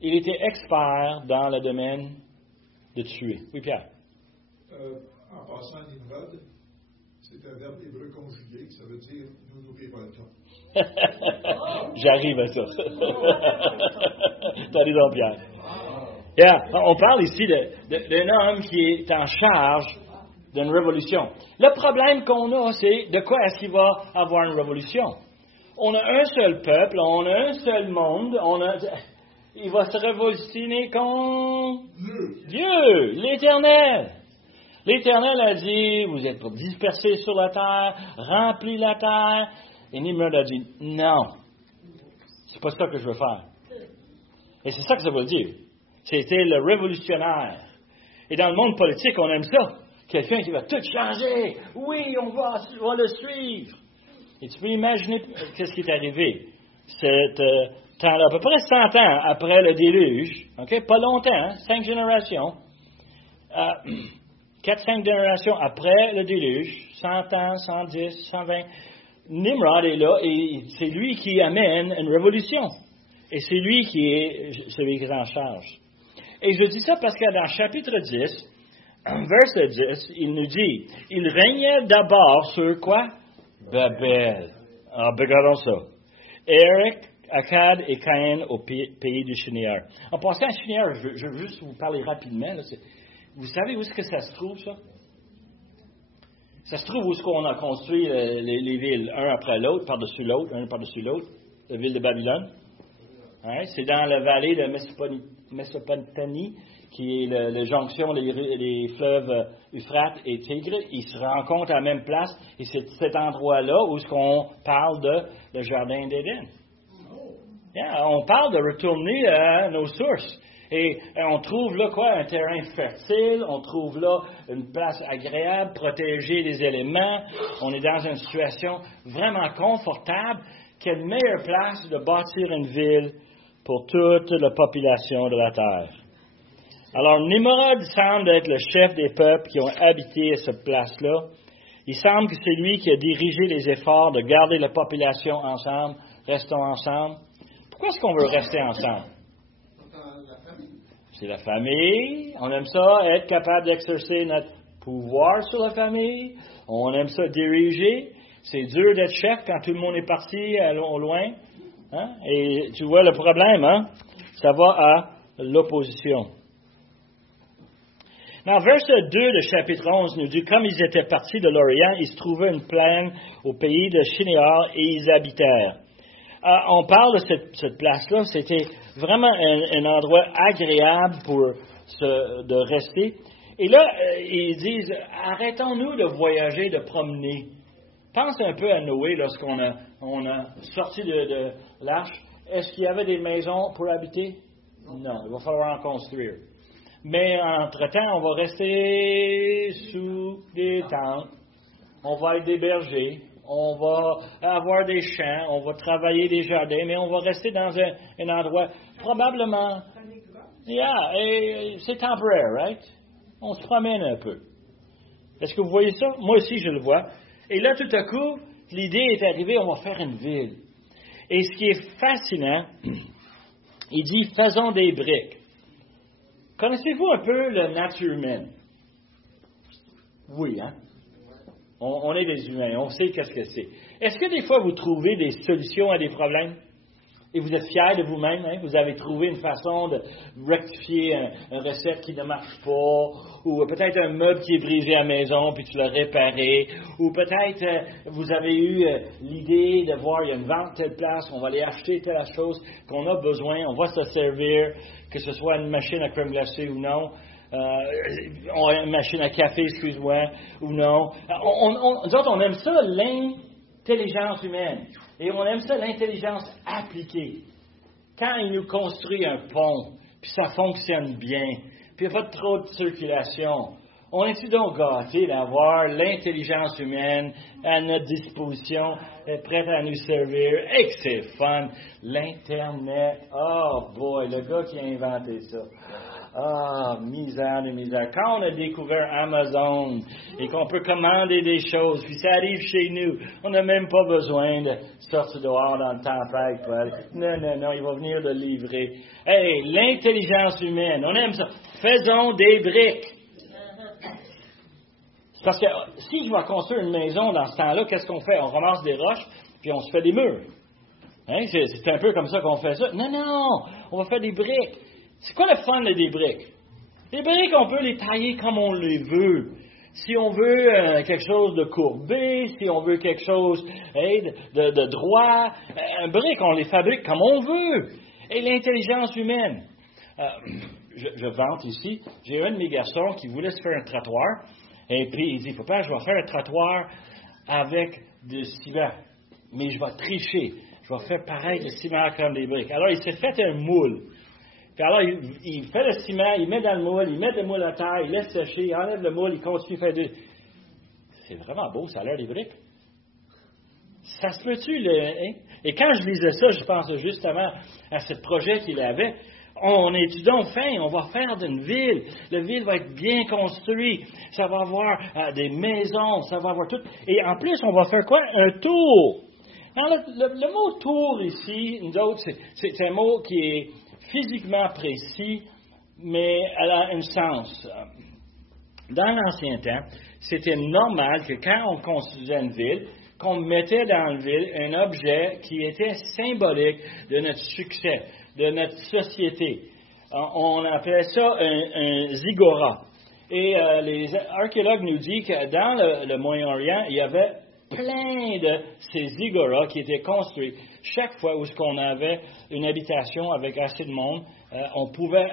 Il était expert dans le domaine de tuer. Oui, Pierre? En passant, Nimrod, c'est un verbe hébreu conjugué, ça veut dire nous nous révoltons. J'arrive à ça. T'as raison, Pierre. Yeah. On parle ici d'un homme qui est en charge d'une révolution. Le problème qu'on a, c'est de quoi est-ce qu'il va avoir une révolution? On a un seul peuple, on a un seul monde, il va se révolutionner contre Dieu, l'Éternel. L'Éternel a dit, vous êtes pour disperser sur la terre, remplir la terre. Et Nimrod a dit, non, c'est pas ça que je veux faire. Et c'est ça que ça veut dire. C'était le révolutionnaire. Et dans le monde politique, on aime ça. Quelqu'un qui va tout changer. Oui, on va le suivre. Et tu peux imaginer qu'est-ce qui est arrivé. C'est à peu près 100 ans après le déluge, pas longtemps, 5 générations, 4-5 générations après le déluge, 100 ans, 110, 120, Nimrod est là et c'est lui qui amène une révolution. Et c'est lui qui est celui qui est en charge. Et je dis ça parce que dans chapitre 10, verset 10, il nous dit, il régnait d'abord sur quoi? Babel. Ah, regardons ça. Eric, Akkad et Caïn au pays du Shinéar. En passant à Shinéar, je veux juste vous parler rapidement. Là, vous savez où est-ce que ça se trouve, ça? Ça se trouve où est-ce qu'on a construit les villes, un après l'autre, par-dessus l'autre, la ville de Babylone. Hein? C'est dans la vallée de Mésopotamie, qui est la jonction des fleuves Euphrate et Tigre. Ils se rencontrent à la même place, et c'est cet endroit-là où est-ce qu'on parle de le jardin d'Éden. Yeah, on parle de retourner à nos sources. Et on trouve là quoi? Un terrain fertile, on trouve là une place agréable, protéger des éléments. On est dans une situation vraiment confortable. Quelle meilleure place de bâtir une ville pour toute la population de la terre. Alors, Nimrod semble être le chef des peuples qui ont habité cette place-là. Il semble que c'est lui qui a dirigé les efforts de garder la population ensemble. Restons ensemble. Pourquoi est-ce qu'on veut rester ensemble? C'est la famille. On aime ça, être capable d'exercer notre pouvoir sur la famille. On aime ça, diriger. C'est dur d'être chef quand tout le monde est parti au loin. Hein? Et tu vois le problème, hein? Ça va à l'opposition. Dans verset 2 de chapitre 11, nous dit, comme ils étaient partis de l'Orient, ils se trouvaient une plaine au pays de Shinéar et ils habitèrent. On parle de cette place-là, c'était vraiment un endroit agréable de rester. Et là, ils disent, arrêtons-nous de voyager, de promener. Pense un peu à Noé lorsqu'on a sorti de l'arche. Est-ce qu'il y avait des maisons pour habiter? Non, il va falloir en construire. Mais entre-temps, on va rester sous des tentes. on va être des bergers, on va avoir des champs, on va travailler des jardins, mais on va rester dans un endroit probablement... Yeah, et c'est temporaire, right? On se promène un peu. Est-ce que vous voyez ça? Moi aussi, je le vois. Et là, tout à coup, l'idée est arrivée, on va faire une ville. Et ce qui est fascinant, il dit, faisons des briques. Connaissez-vous un peu la nature humaine? Oui, hein? On est des humains, on sait qu'est-ce que c'est. Est-ce que des fois, vous trouvez des solutions à des problèmes? Et vous êtes fiers de vous-même, hein? Vous avez trouvé une façon de rectifier une recette qui ne marche pas, ou peut-être un meuble qui est brisé à la maison, puis tu l'as réparé, ou peut-être vous avez eu l'idée de voir, il y a une vente telle place, on va aller acheter telle chose qu'on a besoin, on va se servir, que ce soit une machine à crème glacée ou non, une machine à café, excuse-moi, ou non. Nous autres, on aime ça, l'intelligence humaine. Et on aime ça, l'intelligence appliquée. Quand il nous construit un pont, puis ça fonctionne bien, puis il n'y a pas trop de circulation, on est-tu donc gâtés d'avoir l'intelligence humaine à notre disposition, prête à nous servir, et que c'est fun. L'Internet, oh boy, le gars qui a inventé ça. Ah, misère de misère. Quand on a découvert Amazon et qu'on peut commander des choses, puis ça arrive chez nous, on n'a même pas besoin de sortir dehors dans le tempête. Non, il va venir le livrer. Hey, l'intelligence humaine, on aime ça. Faisons des briques. Parce que si je vais construire une maison dans ce temps-là, qu'est-ce qu'on fait? On ramasse des roches, puis on se fait des murs. Hein? C'est un peu comme ça qu'on fait ça. Non, on va faire des briques. C'est quoi le fun des briques? Les briques, on peut les tailler comme on les veut. Si on veut quelque chose de courbé, si on veut quelque chose de droit, un brique, on les fabrique comme on veut. Et l'intelligence humaine. Je vante ici. J'ai un de mes garçons qui voulait se faire un trottoir. Et puis, il dit, papa, je vais faire un trottoir avec du ciment. Mais je vais tricher. Je vais faire pareil de ciment comme des briques. Alors, il s'est fait un moule. Puis alors, il fait le ciment, il met dans le moule, il met le moule à terre, il laisse sécher, il enlève le moule, il continue à faire des... C'est vraiment beau, ça a l'air des briques. Ça se peut-tu, hein? Et quand je lisais ça, je pensais justement à ce projet qu'il avait. On est donc fin, on va faire d'une ville. La ville va être bien construite. Ça va avoir des maisons, ça va avoir tout. Et en plus, on va faire quoi? Un tour. Alors, le mot tour ici, nous autres, c'est un mot qui est physiquement précis, mais elle a un sens. Dans l'ancien temps, c'était normal que quand on construisait une ville, qu'on mettait dans la ville un objet qui était symbolique de notre succès, de notre société. On appelait ça un ziggorat. Et les archéologues nous disent que dans le Moyen-Orient, il y avait plein de ces ziggurats qui étaient construits. Chaque fois où on avait une habitation avec assez de monde, on pouvait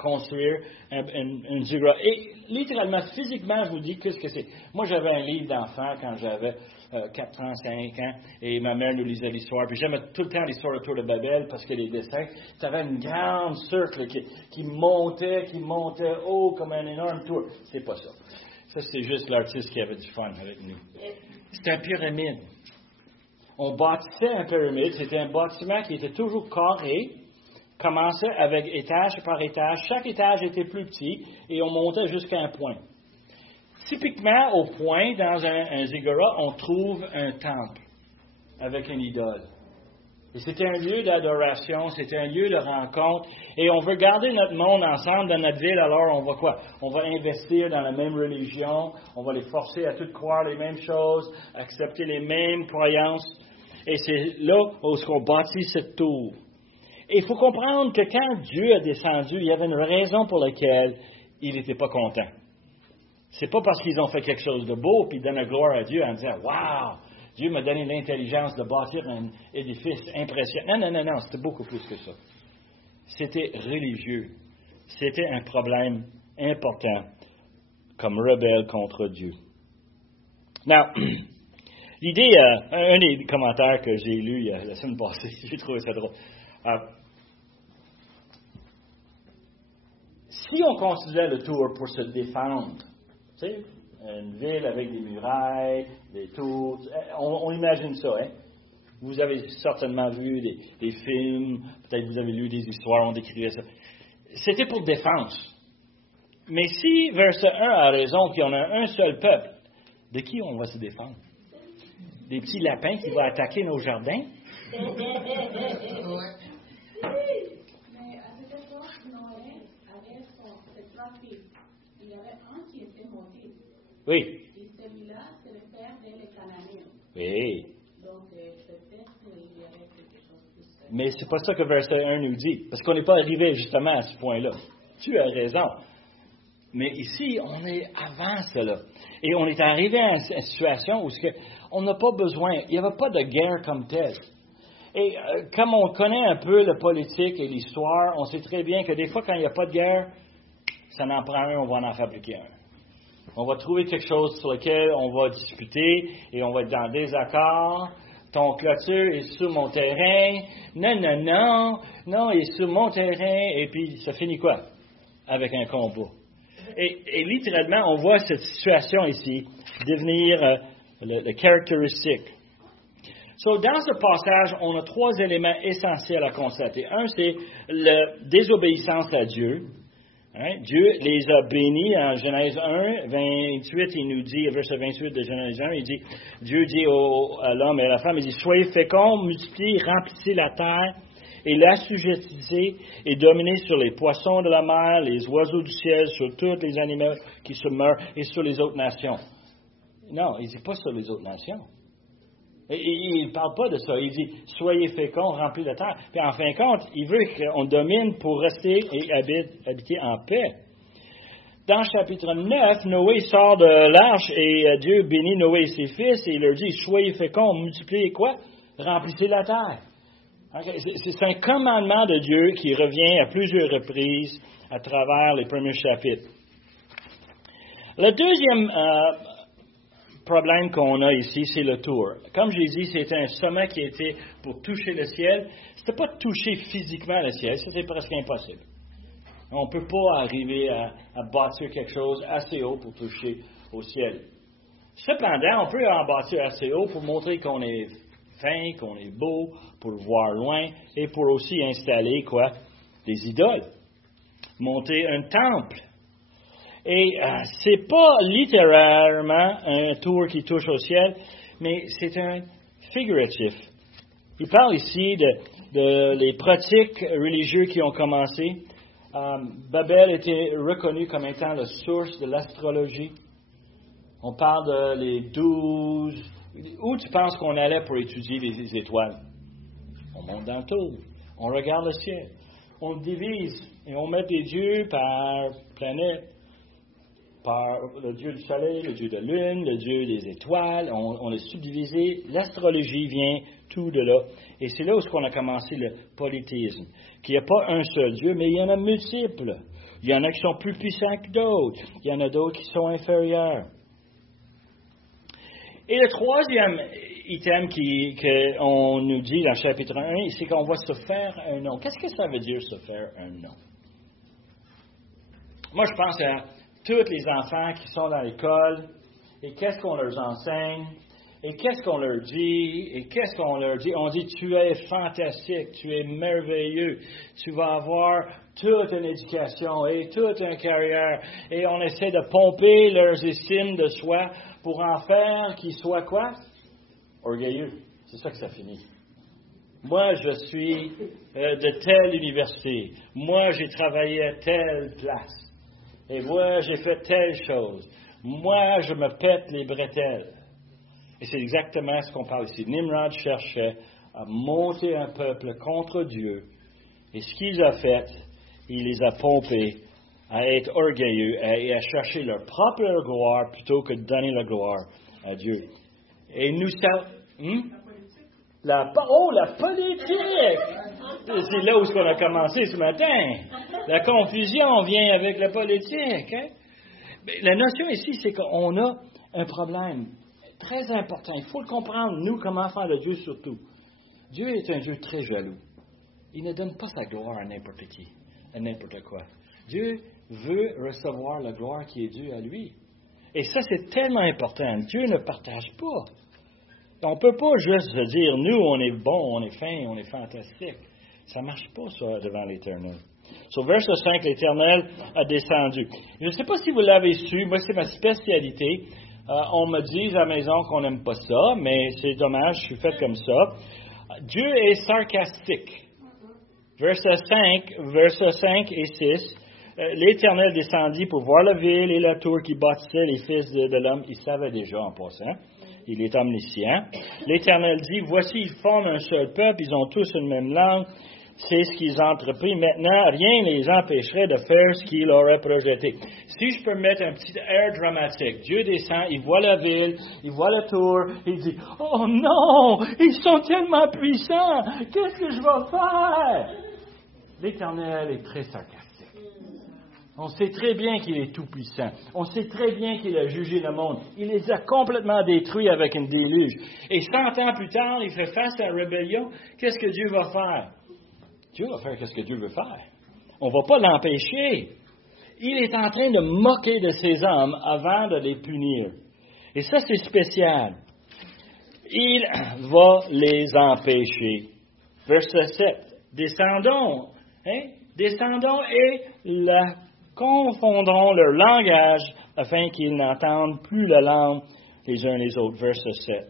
construire un ziggura. Et littéralement, physiquement, je vous dis qu'est-ce que c'est. Moi, j'avais un livre d'enfant quand j'avais 4 ans, 5 ans, et ma mère nous lisait l'histoire. Puis j'aimais tout le temps l'histoire autour de Babel, parce que les dessins, ça avait une grande cercle qui montait haut comme un énorme tour. C'est pas ça. Ça, c'est juste l'artiste qui avait du fun avec nous. C'était une pyramide. On bâtissait une pyramide. C'était un bâtiment qui était toujours carré, commençait avec étage par étage. Chaque étage était plus petit et on montait jusqu'à un point. Typiquement, au point, dans un ziggurat, on trouve un temple avec une idole. Et c'était un lieu d'adoration, c'était un lieu de rencontre. Et on veut garder notre monde ensemble dans notre ville, alors on va quoi? On va investir dans la même religion, on va les forcer à tous croire les mêmes choses, accepter les mêmes croyances. Et c'est là où on bâtit cette tour. Et il faut comprendre que quand Dieu a descendu, il y avait une raison pour laquelle il n'était pas content. C'est pas parce qu'ils ont fait quelque chose de beau, puis ils donnent la gloire à Dieu en disant « Wow! Dieu m'a donné l'intelligence de bâtir un édifice impressionnant. » Non, c'était beaucoup plus que ça. C'était religieux. C'était un problème important comme rebelle contre Dieu. Now, l'idée, un des commentaires que j'ai lu la semaine passée, j'ai trouvé ça drôle. Si on considère le tour pour se défendre, tu sais, une ville avec des murailles, des tours. On imagine ça, hein? Vous avez certainement vu des films, peut-être vous avez lu des histoires, on décrivait ça. C'était pour défense. Mais si verset 1 a raison qu'il y en a un seul peuple, de qui on va se défendre? Des petits lapins qui vont attaquer nos jardins? Mais à cette époque, Noé avait ses 3 fils. Il y avait un qui était maudit. Oui. Et celui-là, c'est le père des Cananéens. Oui. Donc, peut-être qu'il y avait quelque chose de ça. Mais c'est pas ça que verset 1 nous dit, parce qu'on n'est pas arrivé justement à ce point-là. Tu as raison. Mais ici, on est avant cela. Et on est arrivé à une situation où on n'a pas besoin, il n'y avait pas de guerre comme telle. Et comme on connaît un peu la politique et l'histoire, on sait très bien que des fois, quand il n'y a pas de guerre, ça n'en prend un, on va en fabriquer un. On va trouver quelque chose sur lequel on va discuter et on va être dans désaccord. Ton clôture est sur mon terrain. Non, il est sur mon terrain. Et puis, ça finit quoi? Avec un combat. Et littéralement, on voit cette situation ici devenir le caractéristique. Dans ce passage, on a 3 éléments essentiels à constater. Un, c'est la désobéissance à Dieu. Hein? Dieu les a bénis en Genèse 1, 28, il nous dit, verset 28 de Genèse 1, il dit, Dieu dit à l'homme et à la femme, il dit, soyez féconds, multipliez, remplissez la terre, et l'assujettissez, et dominez sur les poissons de la mer, les oiseaux du ciel, sur tous les animaux qui se meurent, et sur les autres nations. Non, il ne dit pas sur les autres nations. Et il ne parle pas de ça. Il dit, soyez féconds, remplis la terre. Puis en fin de compte, il veut qu'on domine pour rester et habiter en paix. Dans chapitre 9, Noé sort de l'arche et Dieu bénit Noé et ses fils et il leur dit, soyez féconds, multipliez quoi? Remplissez la terre. C'est un commandement de Dieu qui revient à plusieurs reprises à travers les premiers chapitres. Le deuxième problème qu'on a ici, c'est le tour. Comme j'ai dit, c'était un sommet qui était pour toucher le ciel. C'était pas toucher physiquement le ciel, c'était presque impossible. On ne peut pas arriver à bâtir quelque chose assez haut pour toucher au ciel. Cependant, on peut en bâtir assez haut pour montrer qu'on est fin, qu'on est beau, pour le voir loin, et pour aussi installer quoi? Des idoles. Monter un temple. Et c'est pas littéralement un tour qui touche au ciel, mais c'est un figuratif. Il parle ici de les pratiques religieuses qui ont commencé. Babel était reconnu comme étant la source de l'astrologie. On parle de les 12. Où tu penses qu'on allait pour étudier les étoiles? On monte dans le tour. On regarde le ciel. On divise et on met des dieux par planète. Par le dieu du soleil, le dieu de la lune, le dieu des étoiles. On les subdivisé. L'astrologie vient tout de là. Et c'est là où on a commencé le polythéisme. Qu'il n'y a pas un seul Dieu, mais il y en a multiples. Il y en a qui sont plus puissants que d'autres. Il y en a d'autres qui sont inférieurs. Et le troisième item qu'on nous dit dans le chapitre 1, c'est qu'on va se faire un nom. Qu'est-ce que ça veut dire, se faire un nom? Moi, je pense à tous les enfants qui sont dans l'école, et qu'est-ce qu'on leur enseigne, et qu'est-ce qu'on leur dit, et qu'est-ce qu'on leur dit. On dit, tu es fantastique, tu es merveilleux, tu vas avoir toute une éducation et toute une carrière, et on essaie de pomper leurs estimes de soi pour en faire qu'ils soient quoi? Orgueilleux. C'est ça que ça finit. Moi, je suis de telle université. Moi, j'ai travaillé à telle place. Et moi, j'ai fait telle chose. Moi, je me pète les bretelles. Et c'est exactement ce qu'on parle ici. Nimrod cherchait à monter un peuple contre Dieu. Et ce qu'il a fait, il les a pompés à être orgueilleux et à chercher leur propre gloire plutôt que de donner la gloire à Dieu. Et nous savons... La politique! C'est là où on a commencé ce matin. La confusion vient avec la politique. Hein? La notion ici, c'est qu'on a un problème très important. Il faut le comprendre, nous, comme enfants de Dieu surtout. Dieu est un Dieu très jaloux. Il ne donne pas sa gloire à n'importe qui, à n'importe quoi. Dieu veut recevoir la gloire qui est due à lui. Et ça, c'est tellement important. Dieu ne partage pas. On ne peut pas juste se dire, nous, on est bon, on est fin, on est fantastique. Ça ne marche pas, ça, devant l'Éternel. Sur verset 5, l'Éternel a descendu. Je ne sais pas si vous l'avez su, moi, c'est ma spécialité. On me dit à la maison qu'on n'aime pas ça, mais c'est dommage, je suis fait comme ça. Dieu est sarcastique. Verset 5 et 6, l'Éternel descendit pour voir la ville et la tour qui bâtissait les fils de l'homme. Il savait déjà en passant. Il est omniscient. L'Éternel dit, voici, ils forment un seul peuple, ils ont tous une même langue. C'est ce qu'ils ont entrepris. Maintenant, rien ne les empêcherait de faire ce qu'ils auraient projeté. Si je peux mettre un petit air dramatique, Dieu descend, il voit la ville, il voit la tour, il dit, oh non, ils sont tellement puissants, qu'est-ce que je vais faire? L'Éternel est très sarcastique. On sait très bien qu'il est tout-puissant. On sait très bien qu'il a jugé le monde. Il les a complètement détruits avec une déluge. Et 100 ans plus tard, il fait face à la rébellion. Qu'est-ce que Dieu va faire? Dieu va faire ce que Dieu veut faire. On ne va pas l'empêcher. Il est en train de moquer de ses hommes avant de les punir. Et ça, c'est spécial. Il va les empêcher. Verset 7. Descendons. Descendons et confondons leur langage afin qu'ils n'entendent plus la langue les uns les autres. Verset 7.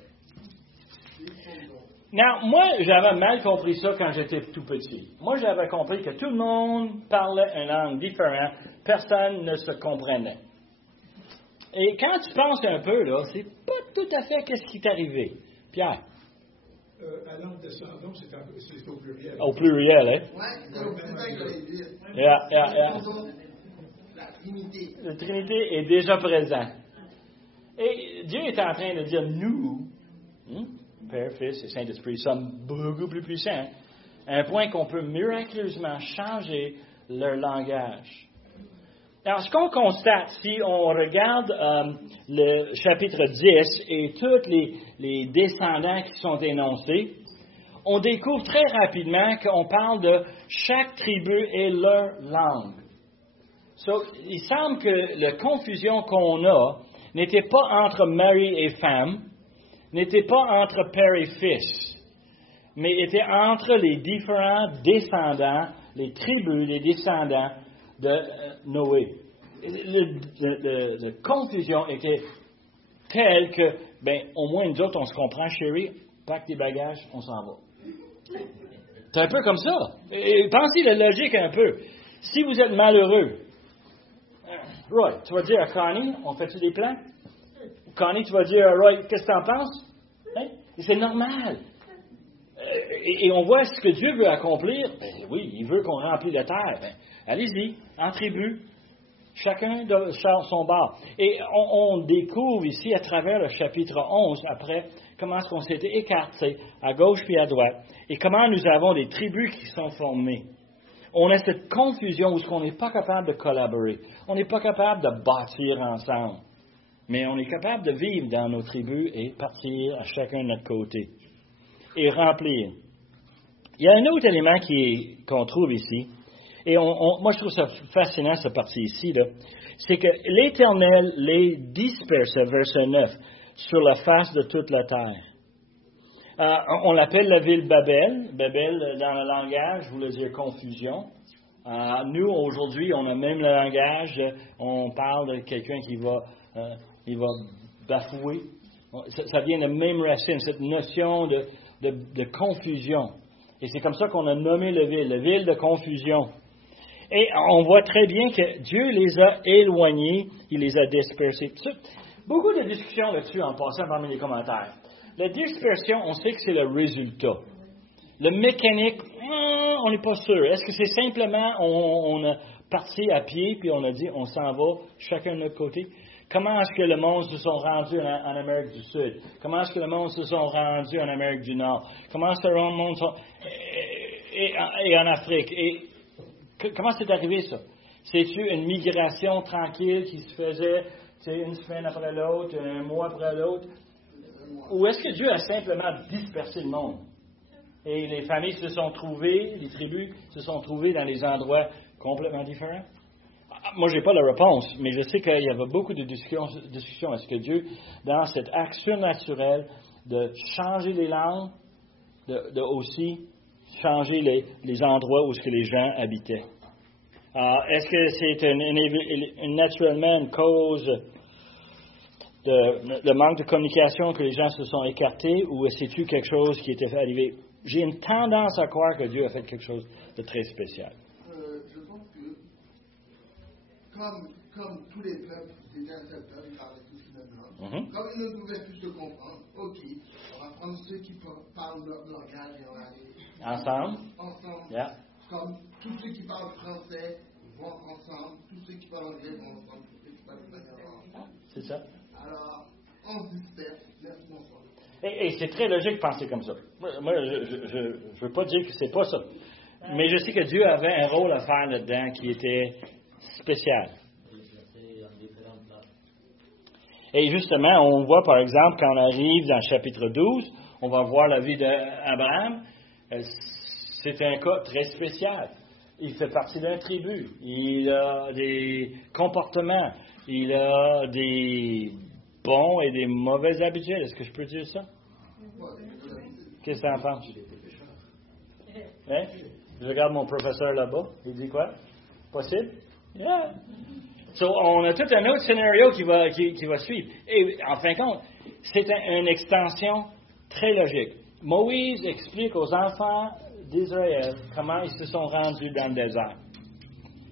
Now, moi, j'avais mal compris ça quand j'étais tout petit. Moi, j'avais compris que tout le monde parlait une langue différente. Personne ne se comprenait. Et quand tu penses un peu, là, c'est pas tout à fait qu'est-ce qui est arrivé. Pierre? À langue descendant, c'est au pluriel. Au pluriel, hein? Oui, c'est au pluriel que j'allais dire. La Trinité. La Trinité est déjà présente. Et Dieu est en train de dire, nous, Père, Fils et Saint-Esprit, sommes beaucoup plus puissants, à un point qu'on peut miraculeusement changer leur langage. Alors, ce qu'on constate, si on regarde le chapitre 10 et tous les descendants qui sont énoncés, on découvre très rapidement qu'on parle de chaque tribu et leur langue. So, il semble que la confusion qu'on a n'était pas entre mari et femme, n'était pas entre père et fils, mais était entre les différents descendants, les tribus, les descendants de Noé. La confusion était telle que, au moins nous autres, on se comprend, chérie, pack tes bagages, on s'en va. C'est un peu comme ça. Et pensez la logique un peu. Si vous êtes malheureux, Roy, tu vas dire à Connie, on fait-tu des plans? Connie, tu vas dire à Roy, qu'est-ce que tu en penses? Hein? Et c'est normal. Et on voit ce que Dieu veut accomplir. Oui, il veut qu'on remplisse la terre. Allez-y, en tribu, chacun de son bord. Et on découvre ici, à travers le chapitre 11, après, comment est-ce qu'on s'était écarté à gauche puis à droite, et comment nous avons des tribus qui sont formées. On a cette confusion où on n'est pas capable de collaborer. On n'est pas capable de bâtir ensemble. Mais on est capable de vivre dans nos tribus et partir à chacun de notre côté. Et remplir. Il y a un autre élément qu'on trouve ici. Et moi, je trouve ça fascinant, cette partie ici, là. C'est que l'Éternel les dispersait, verset 9, sur la face de toute la terre. On l'appelle la ville Babel. Babel, dans le langage, voulait dire confusion. Nous, aujourd'hui, on a même le langage, on parle de quelqu'un qui va bafouer. Ça vient de la même racine, cette notion de confusion. Et c'est comme ça qu'on a nommé la ville de confusion. Et on voit très bien que Dieu les a éloignés, il les a dispersés. Beaucoup de discussions là-dessus en passant parmi les commentaires. La dispersion, on sait que c'est le résultat. Le mécanique, on n'est pas sûr. Est-ce que c'est simplement, on a parti à pied, puis on a dit, on s'en va, chacun de notre côté? Comment est-ce que le monde se sont rendus en Amérique du Sud? Comment est-ce que le monde se sont rendus en Amérique du Nord? Comment est-ce que le monde et en Afrique? Et comment c'est arrivé, ça? C'est-tu une migration tranquille qui se faisait une semaine après l'autre, un mois après l'autre? Ou est-ce que Dieu a simplement dispersé le monde? Et les familles se sont trouvées, les tribus se sont trouvées dans des endroits complètement différents? Moi, je n'ai pas la réponse, mais je sais qu'il y avait beaucoup de discussions. Est-ce que Dieu, dans cette action naturelle de changer les langues, de aussi changer les endroits où les gens habitaient? Est-ce que c'est naturellement une cause de manque de communication que les gens se sont écartés, ou c'est-tu quelque chose qui était arrivé? J'ai une tendance à croire que Dieu a fait quelque chose de très spécial. Je pense que, comme tous les peuples, c'était un seul peuple, ils parlaient tous le même langue. Comme ils ne pouvaient plus se comprendre, ok, on va prendre ceux qui parlent leur langage et on va aller ensemble. Yeah. Comme tous ceux qui parlent français vont ensemble, tous ceux qui parlent anglais vont ensemble, tous ceux qui parlent espagnol vont ensemble. C'est ça. Alors, on se disperse, merci, bonsoir. Et c'est très logique de penser comme ça. Moi, je ne veux pas dire que c'est pas ça. Mais je sais que Dieu avait un rôle à faire là-dedans qui était spécial. Et justement, on voit par exemple, quand on arrive dans le chapitre 12, on va voir la vie d'Abraham. C'est un cas très spécial. Il fait partie d'un tribu. Il a des comportements. Il a des bons et des mauvaises habitudes. Est-ce que je peux dire ça? Qu'est-ce que tu en penses? Hein? Je regarde mon professeur là-bas. Il dit quoi? Possible? Yeah. So, on a tout un autre scénario qui va suivre. Et en fin de compte, c'est une extension très logique. Moïse explique aux enfants d'Israël comment ils se sont rendus dans le désert.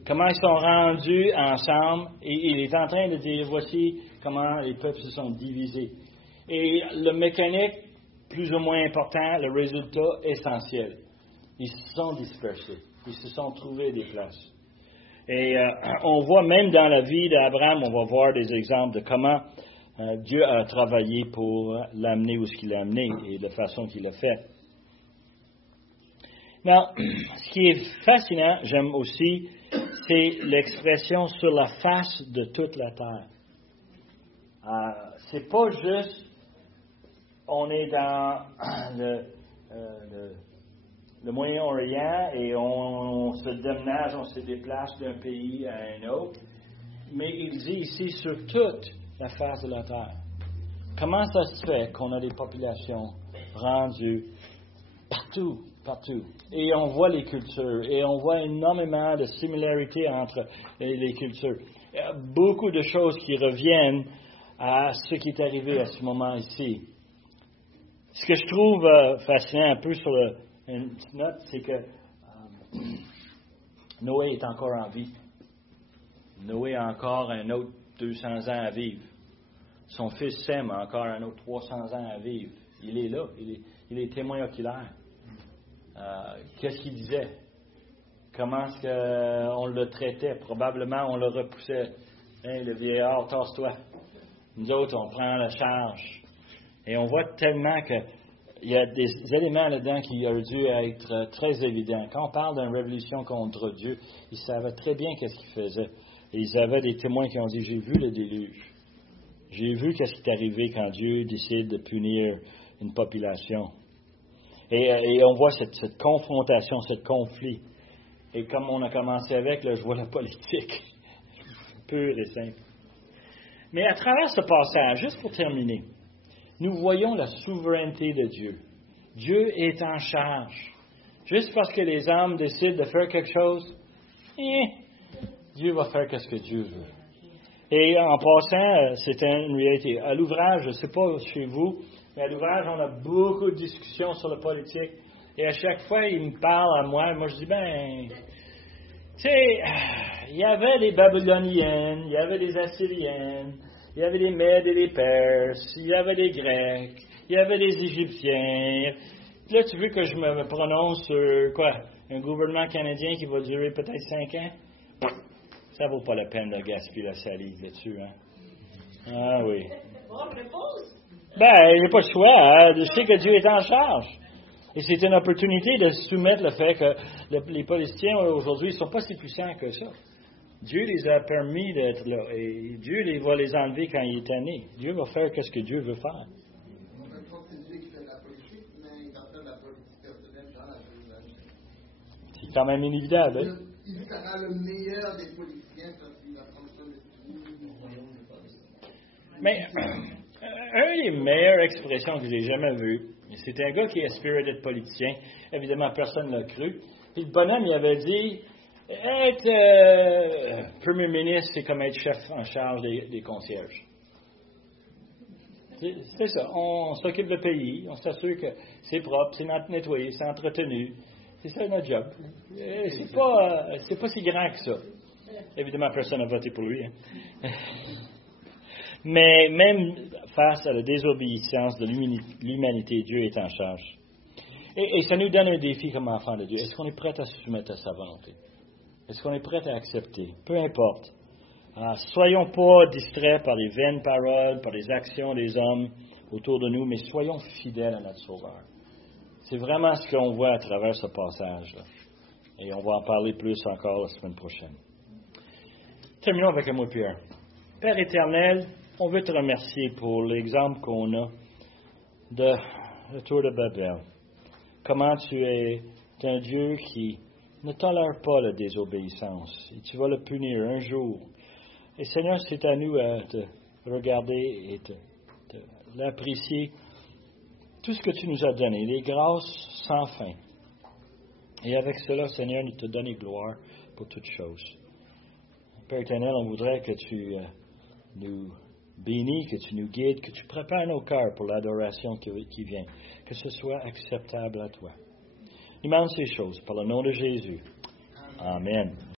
Comment ils sont rendus ensemble. Et il est en train de dire, voici comment les peuples se sont divisés. Et le mécanique, plus ou moins important, le résultat essentiel. Ils se sont dispersés. Ils se sont trouvés des places. Et on voit même dans la vie d'Abraham, on va voir des exemples de comment Dieu a travaillé pour l'amener où ce qu'il l'a amené et de la façon qu'il l'a fait. Now, ce qui est fascinant, j'aime aussi, c'est l'expression sur la face de toute la terre. C'est pas juste, on est dans le Moyen-Orient et on se déménage, on se déplace d'un pays à un autre, mais il dit ici sur toute la face de la terre. Comment ça se fait qu'on a des populations rendues partout? Et on voit les cultures, et on voit énormément de similarités entre les cultures. Il y a beaucoup de choses qui reviennent à ce qui est arrivé à ce moment ici. Ce que je trouve fascinant un peu sur une petite note, c'est que Noé est encore en vie. Noé a encore un autre 200 ans à vivre. Son fils Sem a encore un autre 300 ans à vivre. Il est là, il est témoin oculaire. Qu'est-ce qu'il disait? Comment est-ce qu'on le traitait? Probablement, on le repoussait. Hey, le vieillard, tasse-toi. Nous autres, on prend la charge. Et on voit tellement qu'il y a des éléments là-dedans qui auraient dû être très évidents. Quand on parle d'une révolution contre Dieu, ils savaient très bien qu'est-ce qu'ils faisaient. Et ils avaient des témoins qui ont dit, j'ai vu le déluge. J'ai vu qu'est-ce qui est arrivé quand Dieu décide de punir une population. Et on voit cette confrontation, ce conflit. Et comme on a commencé avec, là, je vois la politique pure et simple. Mais à travers ce passage, juste pour terminer, nous voyons la souveraineté de Dieu. Dieu est en charge. Juste parce que les hommes décident de faire quelque chose, Dieu va faire ce que Dieu veut. Et en passant, c'est une réalité. À l'ouvrage, je ne sais pas chez vous, mais à l'ouvrage, on a beaucoup de discussions sur la politique. Et à chaque fois, il me parle à moi. Moi, je dis, tu sais, il y avait des Babyloniennes, il y avait des Assyriennes, il y avait des Mèdes et des Perses, il y avait des Grecs, il y avait des Égyptiens. Là, tu veux que je me prononce sur, un gouvernement canadien qui va durer peut-être 5 ans? Ça vaut pas la peine de gaspiller la salive là-dessus, hein? Ah oui. Bonne réponse. Il n'y a pas de choix. Hein? Je sais que Dieu est en charge. Et c'est une opportunité de soumettre le fait que les Palestiniens aujourd'hui ne sont pas si puissants que ça. Dieu les a permis d'être là. Et Dieu va les enlever quand il est tanné. Dieu va faire ce que Dieu veut faire. Je pense que c'est Dieu qui fait la politique, mais il va faire la politique personnelle dans la Jérusalem. C'est quand même inévitable. Hein? Il sera le meilleur des politiciens parce Mais une des meilleures expressions que j'ai jamais vues, c'était un gars qui aspirait d'être politicien. Évidemment, personne ne l'a cru. Puis le bonhomme, il avait dit, être premier ministre, c'est comme être chef en charge des concierges. C'est ça. On s'occupe du pays, on s'assure que c'est propre, c'est nettoyé, c'est entretenu. C'est ça notre job. C'est pas si grand que ça. Évidemment, personne n'a voté pour lui. Hein. Mais même face à la désobéissance de l'humanité, Dieu est en charge. Et ça nous donne un défi comme enfants de Dieu. Est-ce qu'on est prêt à se soumettre à sa volonté? Est-ce qu'on est prêt à accepter? Peu importe. Soyons pas distraits par les vaines paroles, par les actions des hommes autour de nous, mais soyons fidèles à notre Sauveur. C'est vraiment ce qu'on voit à travers ce passage-là. Et on va en parler plus encore la semaine prochaine. Terminons avec un mot de prière. Père éternel, on veut te remercier pour l'exemple qu'on a de la tour de Babel. Comment tu es un Dieu qui ne tolère pas la désobéissance. Et tu vas le punir un jour. Et Seigneur, c'est à nous à te regarder et l'apprécier. Tout ce que tu nous as donné, les grâces sans fin. Et avec cela, Seigneur, nous te donnons gloire pour toutes choses. Père éternel, on voudrait que tu nous bénis, que tu nous guides, que tu prépares nos cœurs pour l'adoration qui vient. Que ce soit acceptable à toi. Nous demandons ces choses par le nom de Jésus. Amen.